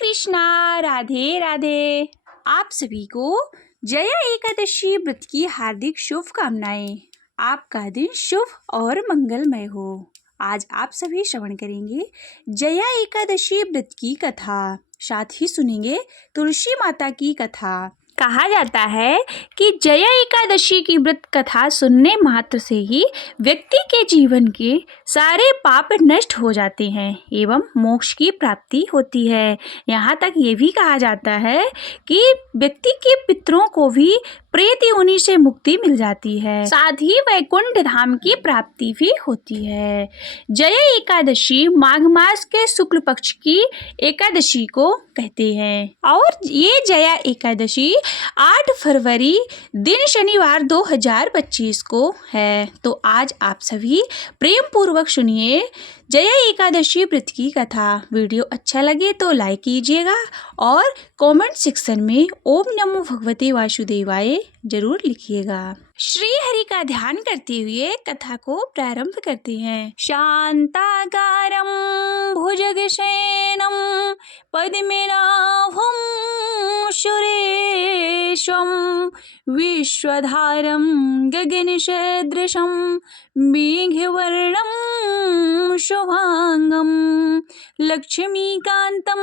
कृष्णा, राधे राधे। आप सभी को जया एकादशी व्रत की हार्दिक शुभकामनाएं। आपका दिन शुभ और मंगलमय हो। आज आप सभी श्रवण करेंगे जया एकादशी व्रत की कथा, साथ ही सुनेंगे तुलसी माता की कथा। कहा जाता है कि जया एकादशी की व्रत कथा सुनने मात्र से ही व्यक्ति के जीवन के सारे पाप नष्ट हो जाते हैं एवं मोक्ष की प्राप्ति होती है। यहाँ तक ये भी कहा जाता है कि व्यक्ति के पितरों को भी प्रेत योनि से मुक्ति मिल जाती है, साथ ही वैकुंठ धाम की प्राप्ति भी होती है। जया एकादशी माघ मास के शुक्ल पक्ष की एकादशी को कहते हैं और ये जया एकादशी 8 फरवरी दिन शनिवार 2025 को है। तो आज आप सभी प्रेम पूर्वक सुनिए जया एकादशी व्रत की कथा। वीडियो अच्छा लगे तो लाइक कीजिएगा और कमेंट सेक्शन में ओम नमो भगवते वासुदेवाय जरूर लिखिएगा। श्री हरि का ध्यान करते हुए कथा को प्रारंभ करते हैं। शांताकारं भुजगशयनं पद्मनाभं सुरेशं विश्वधारं गगनसदृशं मेघवर्णं शुभांगं लक्ष्मीकान्तं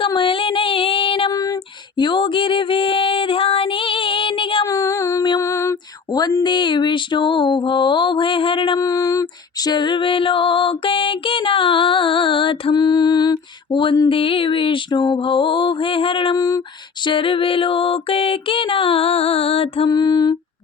कमलनयनं योगिर्वेध्याने निगम्यं वन्दे विष्णुभवभयहरणं सर्वलोकैकनाथं वन्दे विष्णुभवभयहरणं सर्वलोकैकनाथं।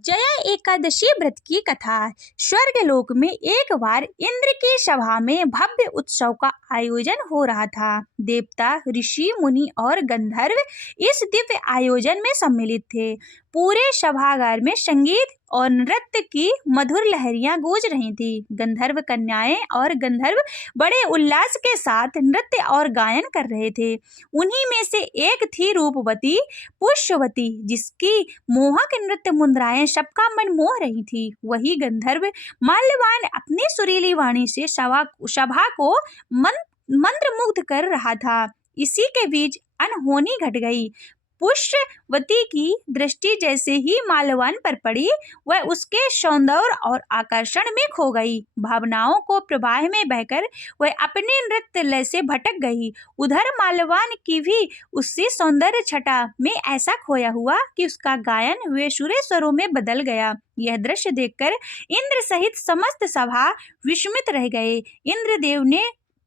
जया एकादशी व्रत की कथा। स्वर्गलोक में एक बार इंद्र की सभा में भव्य उत्सव का आयोजन हो रहा था। देवता, ऋषि, मुनि और गंधर्व इस दिव्य आयोजन में सम्मिलित थे। पूरे सभागार में संगीत और नृत्य की मधुर लहरियां गूंज रही थी। गंधर्व कन्याएं और गंधर्व बड़े उल्लास के साथ नृत्य और गायन कर रहे थे। उन्हीं में से एक थी रूपवती पुष्पवती, जिसकी मोहक नृत्य मुद्राएं सबका मन मोह रही थी। वही गंधर्व माल्यवान अपनी सुरीली वाणी से सभा को मंत्रमुग्ध कर रहा था। इसी के बीच अनहोनी घट गई। पुष्पवती की दृष्टि जैसे ही माल्यवान पर पड़ी, वह उसके सौंदर्य और आकर्षण में खो गई। भावनाओं को प्रवाह में बहकर वह अपने नृत्य लय से भटक गई। उधर माल्यवान की भी उससे सौंदर्य छटा में ऐसा खोया हुआ कि उसका गायन वेसुरे स्वरों में बदल गया। यह दृश्य देखकर इंद्र सहित समस्त सभा विस्मित रह गए। इंद्रदेव ने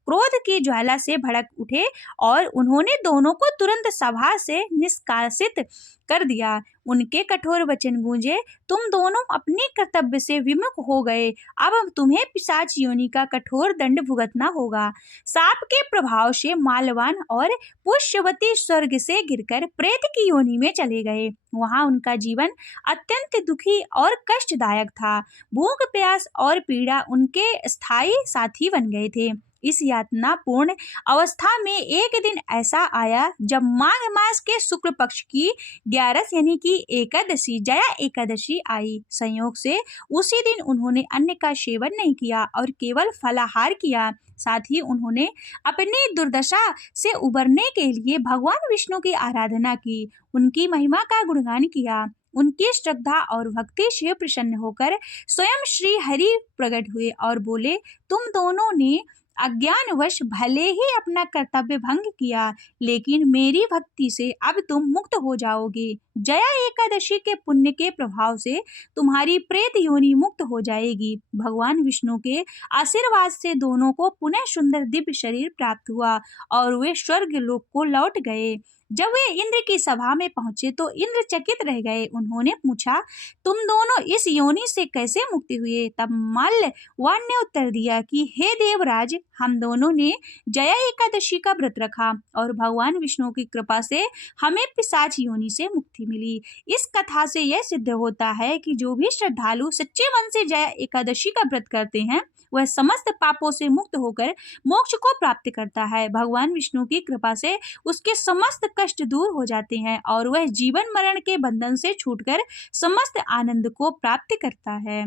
क्रोध की ज्वाला से भड़क उठे और उन्होंने दोनों को तुरंत सभा से निष्कासित कर दिया। उनके कठोर वचन गूंजे, तुम दोनों अपने कर्तव्य से विमुख हो गए। अब तुम्हें पिशाच योनि का कठोर दंड भुगतना होगा। साप के प्रभाव से माल्यवान और पुष्पवती स्वर्ग से गिरकर प्रेत की योनि में चले गए। वहां उनका जीवन अत्यंत दुखी और कष्टदायक था। भूख, प्यास और पीड़ा उनके स्थायी साथी बन गए थे। इस यातनापूर्ण अवस्था में एक दिन ऐसा आया जब माघ मास के शुक्ल पक्ष की 11 यानी कि एकादशी जया एकादशी आई। संयोग से उसी दिन उन्होंने अन्न का सेवन नहीं किया और केवल फलाहार किया। साथ ही उन्होंने अपनी दुर्दशा से उबरने के लिए भगवान विष्णु की आराधना की, उनकी महिमा का गुणगान किया। उनकी श्रद्धा और भक्ति से प्रसन्न होकर स्वयं श्री हरि प्रकट हुए और बोले, तुम दोनों ने अज्ञानवश भले ही अपना कर्तव्य भंग किया, लेकिन मेरी भक्ति से अब तुम मुक्त हो जाओगे। जया एकादशी के पुण्य के प्रभाव से तुम्हारी प्रेत योनि मुक्त हो जाएगी। भगवान विष्णु के आशीर्वाद से दोनों को पुनः सुंदर दिव्य शरीर प्राप्त हुआ और वे स्वर्ग लोक को लौट गए। जब वे इंद्र की सभा में पहुंचे तो इंद्र चकित रह गए। उन्होंने पूछा, तुम दोनों इस योनि से कैसे मुक्त हुए? तब माल्यवान ने उत्तर दिया कि हे देवराज, हम दोनों ने जया एकादशी का व्रत रखा और भगवान विष्णु की कृपा से हमें पिशाच योनि से मुक्ति मिली। इस कथा से यह सिद्ध होता है कि जो भी श्रद्धालु सच्चे मन से जया एकादशी का व्रत करते हैं, वह समस्त पापों से मुक्त होकर मोक्ष को प्राप्त करता है। भगवान विष्णु की कृपा से उसके समस्त कष्ट दूर हो जाते हैं और वह जीवन मरण के बंधन से छूटकर समस्त आनंद को प्राप्त करता है।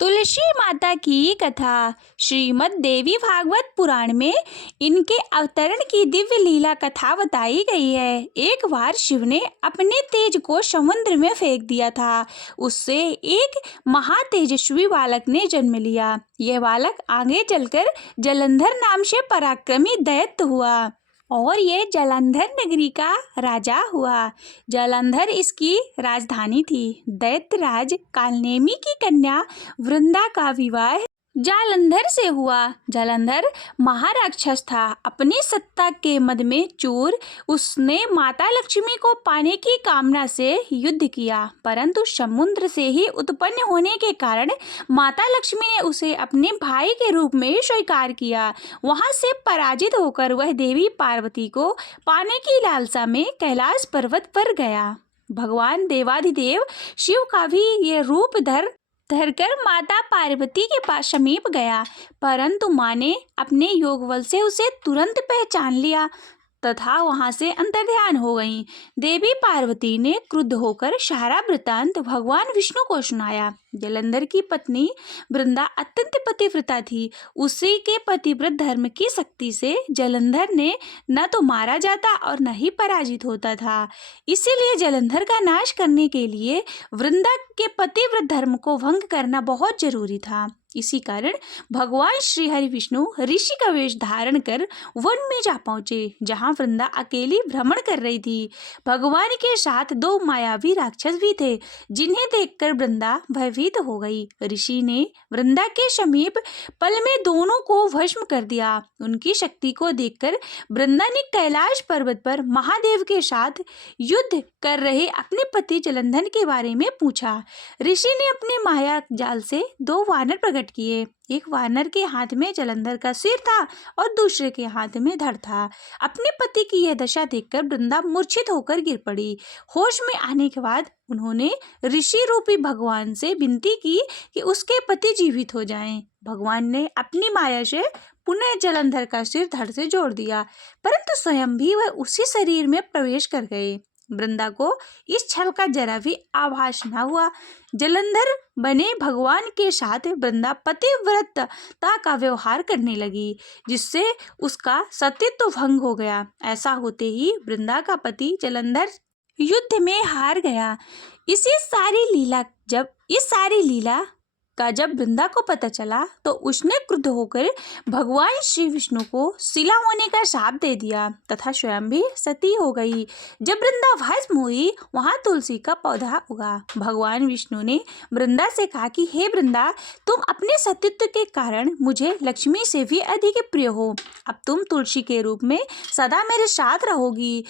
तुलसी माता की कथा। श्रीमद् देवी भागवत पुराण में इनके अवतरण की दिव्य लीला कथा बताई गई है। एक बार शिव ने अपने तेज को समुद्र में फेंक दिया था। उससे एक महातेजस्वी बालक ने जन्म लिया। यह बालक आगे चलकर जलंधर नाम से पराक्रमी दैत्य हुआ और ये जालंधर नगरी का राजा हुआ। जालंधर इसकी राजधानी थी। दैत्यराज कालनेमी की कन्या वृंदा का विवाह जालंधर से हुआ। जालंधर महाराक्षस था। अपनी सत्ता के मद में चूर उसने माता लक्ष्मी को पाने की कामना से युद्ध किया, परंतु समुद्र से ही उत्पन्न होने के कारण माता लक्ष्मी ने उसे अपने भाई के रूप में स्वीकार किया। वहां से पराजित होकर वह देवी पार्वती को पाने की लालसा में कैलाश पर्वत पर गया। भगवान देवाधिदेव शिव का भी ये रूप धरकर माता पार्वती के पास समीप गया, परंतु माँ ने अपने योग बल से उसे तुरंत पहचान लिया तथा वहां से अंतर्ध्यान हो गईं। देवी पार्वती ने क्रुद्ध होकर सारा वृत्तांत भगवान विष्णु को सुनाया। जालंधर की पत्नी वृंदा अत्यंत पतिव्रता थी। उसी के पतिव्रत धर्म की शक्ति से जालंधर ने न तो मारा जाता और न ही पराजित होता था। इसीलिए जालंधर का नाश करने के लिए वृंदा के पतिव्रत धर्म को भंग करना बहुत जरूरी था। इसी कारण भगवान श्री हरि विष्णु ऋषि का वेश धारण कर वन में जा पहुंचे, जहां वृंदा अकेली भ्रमण कर रही थी। भगवान के साथ दो मायावी राक्षस भी थे, जिन्हें देखकर वृंदा भयभीत हो गई। ऋषि ने वृंदा के समीप पल में दोनों को भस्म कर दिया। उनकी शक्ति को देखकर वृंदा ने कैलाश पर्वत पर महादेव के साथ युद्ध कर रहे अपने पति जालंधर के बारे में पूछा। ऋषि ने अपने माया जाल से दो वानर प्रकट किए। एक वानर के हाथ में जालंधर का सिर था और दूसरे के हाथ में धड़ था। अपने पति की यह दशा देखकर वृंदा मूर्छित होकर गिर पड़ी। होश में आने के बाद उन्होंने ऋषि रूपी भगवान से विनती की कि उसके पति जीवित हो जाएं। भगवान ने अपनी माया से पुनः जालंधर का सिर धड़ से जोड़ दिया, परंतु स्वयं भी वह उसी शरीर में प्रवेश कर गए। वृंदा को इस छल का जरा भी आभास न हुआ। जालंधर बने भगवान के साथ वृंदा पतिव्रता का व्यवहार करने लगी, जिससे उसका सतीत्व भंग हो गया। ऐसा होते ही वृंदा का पति जालंधर युद्ध में हार गया। इस सारी लीला का जब वृंदा को पता चला तो उसने क्रुद्ध होकर भगवान श्री विष्णु को शिला होने का शाप दे दिया तथा स्वयं भी सती हो गई। जब वृंदा भस्म हुई, वहां तुलसी का पौधा उगा। भगवान विष्णु ने वृंदा से कहा कि हे वृंदा, तुम अपने सतीत्व के कारण मुझे लक्ष्मी से भी अधिक प्रिय हो। अब तुम तुलसी के रूप में सदा मेरे साथ रहोगी।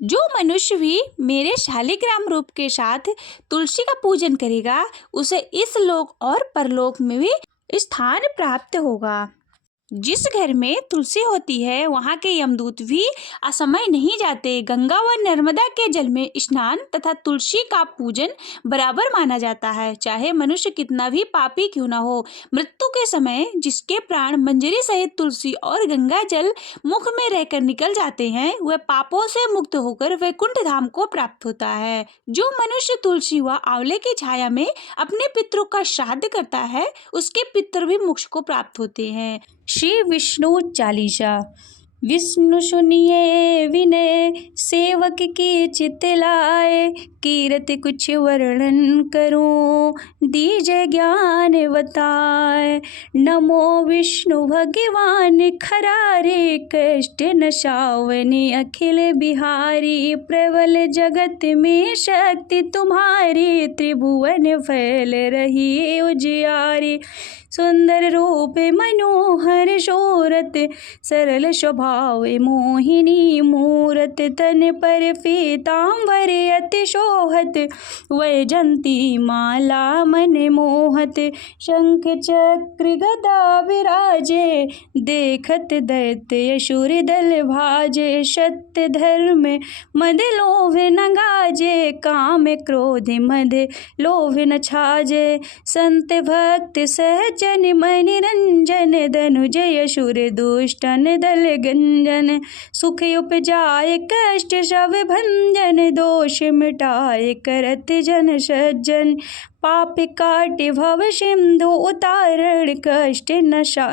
जो मनुष्य भी मेरे शालिग्राम रूप के साथ तुलसी का पूजन करेगा, उसे इस लोक और परलोक में भी स्थान प्राप्त होगा। जिस घर में तुलसी होती है, वहाँ के यमदूत भी असमय नहीं जाते। गंगा व नर्मदा के जल में स्नान तथा तुलसी का पूजन बराबर माना जाता है, चाहे मनुष्य कितना भी पापी क्यों न हो। मृत्यु के समय जिसके प्राण मंजरी सहित तुलसी और गंगा जल मुख में रहकर निकल जाते हैं, वह पापों से मुक्त होकर वैकुंठ धाम को प्राप्त होता है। जो मनुष्य तुलसी व आंवले की छाया में अपने पितरों का श्राद्ध करता है, उसके पितर भी मोक्ष को प्राप्त होते हैं। श्री विष्णु चालीसा। विष्णु सुनिए विनय, सेवक की चित लाए। कीरत कुछ वर्णन करूं, दीजे ज्ञान बताए। नमो विष्णु भगवान खरारे, कष्ट नशावनी अखिल बिहारी। प्रबल जगत में शक्ति तुम्हारी, त्रिभुवन फैल रही उजियारी। सुंदर रूप मनोहर शोरत, सरल स्वभाव मोहिनी मूरत। तन पर पीतांबर अति शोहत, वैजंती माला मन मोहत। शंख चक्र गदा विराजे, देखत दैत्य असुर दल भाजे। सत्य धर्म मद लोभ न गाजे, काम क्रोध मद लोभ न छाजे। संत भक्त सहज मन रंजन, धनुजय असुर दुष्टन दल गंजन। सुख उपजाए कष्ट सब भंजन, दोष मिटाए करत जन सज्जन। पाप काटे भव सिंधु उतारण, कष्ट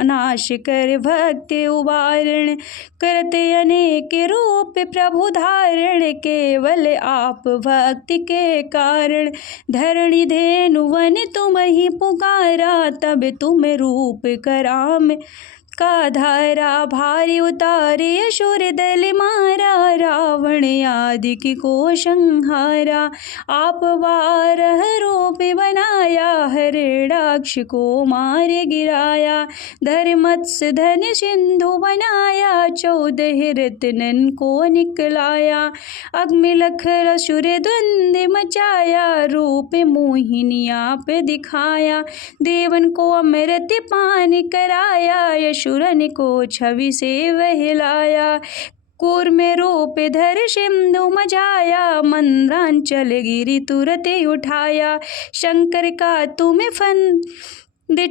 नाश कर भक्ति उबारण, करते अनेक रूप प्रभु धारण, केवल आप भक्ति के कारण, धरणी धेनु वन तुम ही पुकारा, तब तुम रूप कराम का धारा, भारी उतारे असुर दल मारा, रावण आदि की को संहारा, आप बारह रूप बनाया, हरिणाक्ष को मारे गिराया, धर्मत्स्य धन सिंधु बनाया, 14 रत्नन को निकलाया, अग्निलखर असुर द्वंद मचाया, रूप मोहिनी आप दिखाया, देवन को अमृत पान कराया, असुरन को छवि से बहलाया, कूर्म रूप धर सिंधु मचाया, मंद्रांचल गिरि तुरत उठाया, शंकर का तुम फन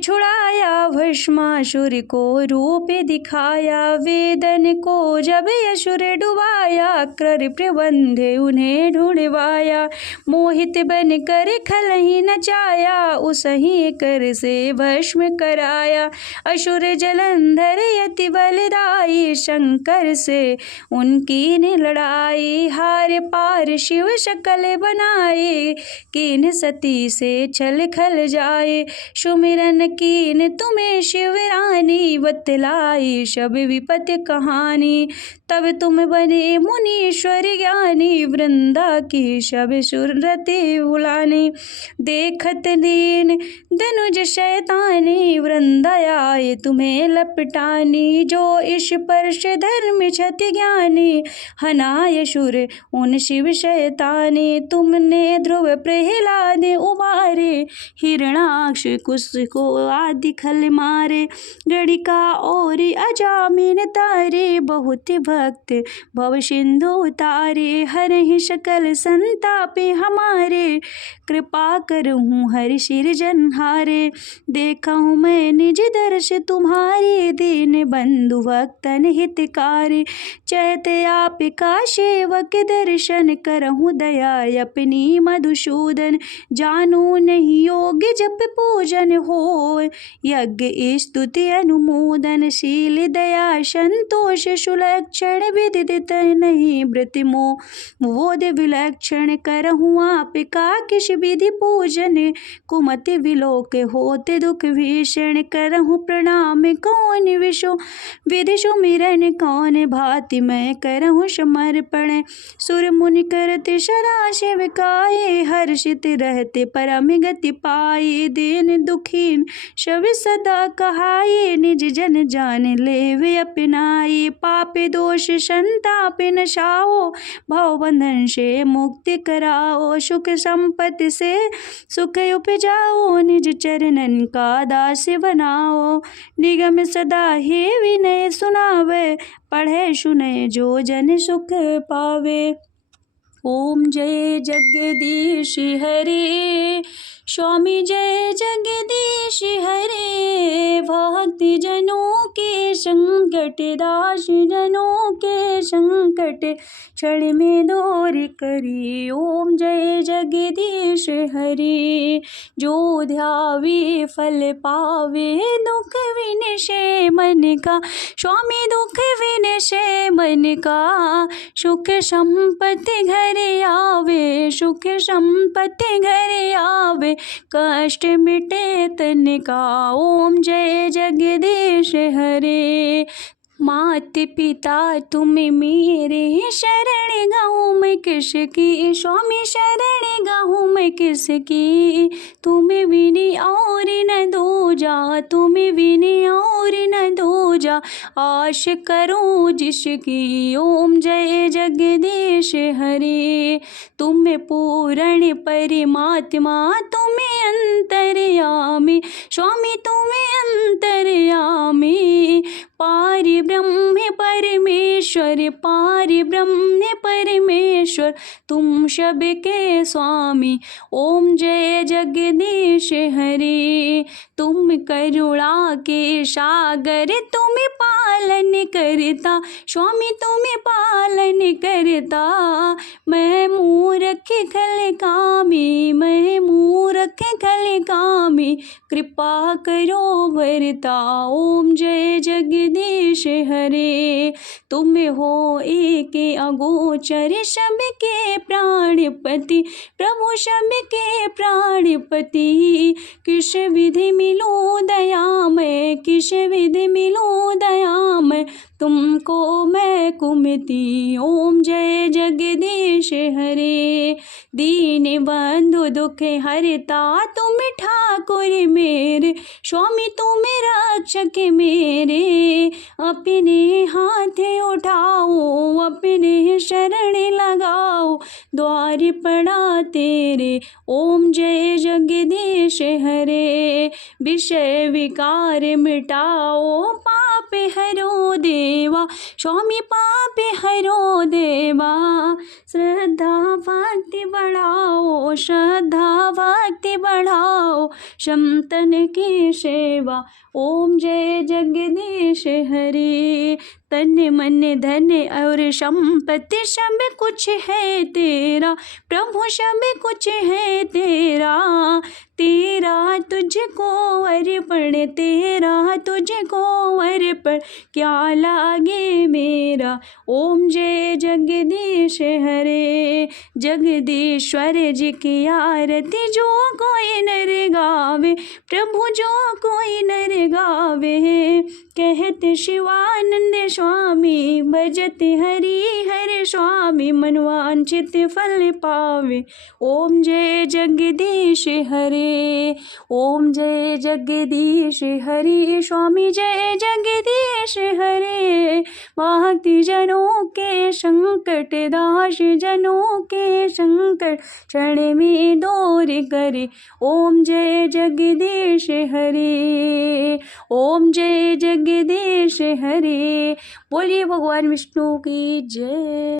छुड़ाया, भस्मासुर को रूप दिखाया, वेदन को जब असुर डुबाया, कर प्रबंध उन्हें ढूंढवाया, मोहित बन कर खलहि नचाया, उसही कर से भस्म कराया, असुर जलंधर यति बलदाई, शंकर से उनकी ने लड़ाई, हार पार शिव शकल बनाए, कीन सती से छल खल जाए, सुमिरन कीन तुम्हें शिवरानी, बतलाई शब विपत कहानी, तब तुम बने मुनीश्वर ज्ञानी, वृंदा की शब सुरति भुलानी, देखत दीन धनुज शैतानी, वृंदा आए तुम्हें लपटानी, जो इस परश धर्म क्षति ज्ञानी, हनाय सुर उन शिव शैतानी, तुमने ध्रुव प्रहलाद उबारे, हिरणाक्ष कुश को आदि खल मारे, गणिका और अजामिन तारे, बहुत भक्त भव सिंधु उतारे, हर ही सकल संतापे हमारे, कृपा करहूँ हर सिरजनहारे, देखा हूँ मैं निज दर्श तुम्हारे, दीन बंधु भक्तन हितकारी, चैते आप का सेवक दर्शन, करहूँ दया अपनी मधुसूदन, जानू नहीं योग्य जप पूजन हो, यज्ञ स्तुति अनुमोदन, शील दया संतोष सुलक्षण, विदित नहीं वृतिमो बोध विलक्षण, करहूँ आपका किस विधि पूजन, कुमति विलोक होते दुख भीषण, करहूँ प्रणाम कौन विशो विधि सुमिरन, कौन भांति मैं करहूँ समर्पण, सुर मुनि करते सदा शिवकाये, हर्षित रहते परम गति पाए, दीन दुखीन शब सदा कहाये, निज जन जान लेवे अपनाई, पाप दोष संताप नशाओ, भव बंधन से मुक्ति कराओ, सुख संपत्ति से सुख उपजाओ, निज चरणन का दास बनाओ, निगम सदा ही विनय सुनावे, पढ़े सुने जो जन सुख पावे। ओम जय जगदीश हरे, स्वामी जय जगदीश हरे, भक्ति जनों के संकट, दास जनों के संकट, क्षण में दूर करी। ओम जय जगदीश हरे, जो ध्यावे फल पावे, दुख विनशे मन का, स्वामी दुख विनशे मन का, सुख संपत्ति घर आवे, सुख संपत्ति घर आवे, कष्ट मिटे तन का। ओम जय जगदीश हरे, मात पिता तुम मेरे, शरण गाऊँ मैं किसकी, स्वामी शरण गाऊँ मैं किसकी, तुम बिन और न दूजा, तुम बिन और न दूजा, आश करूँ जिसकी। ओम जय जगदीश हरे, तुम पूर्ण परमात्मा, तुम अंतर्यामी, स्वामी तुम अंतर्यामी, पारि ब्रह्म परमेश्वर, पारि ब्रह्म परमेश्वर, तुम सबके स्वामी। ओम जय जगदीश हरे, तुम करुणा के सागर, तुम पालन करता, स्वामी तुम पालन करता, मैं मूर्ख मूरख खल कामी, मैं मूरख खल कामी, कृपा करो भरता। ओम जय जगदीश हरे। तुम हो एक अगोचर, सबके प्राणपति, प्रभु सबके प्राणपति। किस विधि मिलो दयामय, किस विधि मिलो दयामय, तुमको मैं कुमति। ओम जय जगदीश हरे। दीन बंधु दुख हरता, तुम ठाकुर मेरे, स्वामी तुम रक्षक मेरे। अपने हाथ उठाओ, अपने शरण लगाओ, द्वार पड़ा तेरे। ओम जय जगदीश हरे। विषय विकार मिटाओ, पाप हरो देवा, स्वामी पाप हरो देवा। श्रद्धा भक्ति बढ़ाओ, श्रद्धा भक्ति बढ़ाओ, संतन की सेवा। ओम जय जगदीश हरे। तन मन धन और संपत्ति सब कुछ है तेरा, प्रभु सब कुछ है तेरा। तेरा तुझको अर्पण, तेरा तुझको अर्पण, क्या लागे मेरा। ओम जय जगदीश हरे। जगदीश्वर जी की आरती जो कोई नर गावे, प्रभु जो कोई नर गावे। कहते शिवानंद स्वामी, भजत हरि हर स्वामी, मनवांछित फल पावे। ओम जय जगदीश हरे। ओम जय जगदीश हरे। स्वामी जय जगदीश हरे। भक्ति जनों के संकट, दास जनों के संकट, क्षण में दूर करे। ओम जय जगदीश हरे। ओम जय जगदीश हरे। बोलिए भगवान विष्णु की जय।